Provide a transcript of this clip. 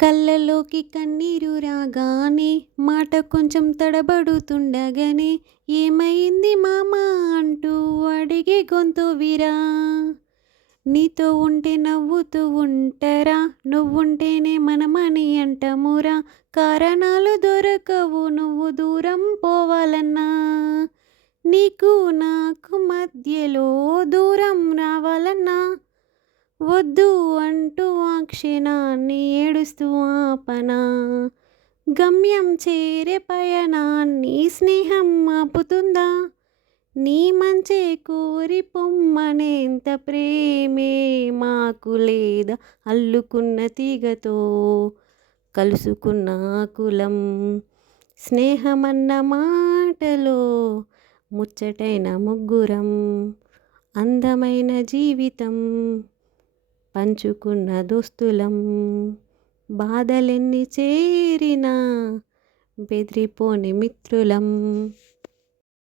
కళ్ళలోకి కన్నీరు రాగానే మాట కొంచెం తడబడుతుండగానే ఏమైంది మామా అంటూ అడిగే గొంతు విరా. నీతో ఉంటే నవ్వుతూ ఉంటరా, నువ్వుంటేనే మనమని అంటమురా. కారణాలు దొరకవు నువ్వు దూరం పోవాలన్నా, నీకు నాకు మధ్యలో దూరం రావాలన్నా. వద్దు అంటూ ఆ క్షణాన్ని ఏడుస్తూ ఆపనా, గమ్యం చేరే పయనాన్ని స్నేహం ఆపుతుందా. నీ మంచే కోరి పొమ్మనేంత ప్రేమే మాకు లేదా, అల్లుకున్న తీగతో కలుసుకున్న కులం. స్నేహమన్న మాటలో ముచ్చటైన ముగ్గురం, అందమైన జీవితం పంచుకున్న దోస్తులం. బాధలెన్ని చేరినా బెదిరిపోని మిత్రులం.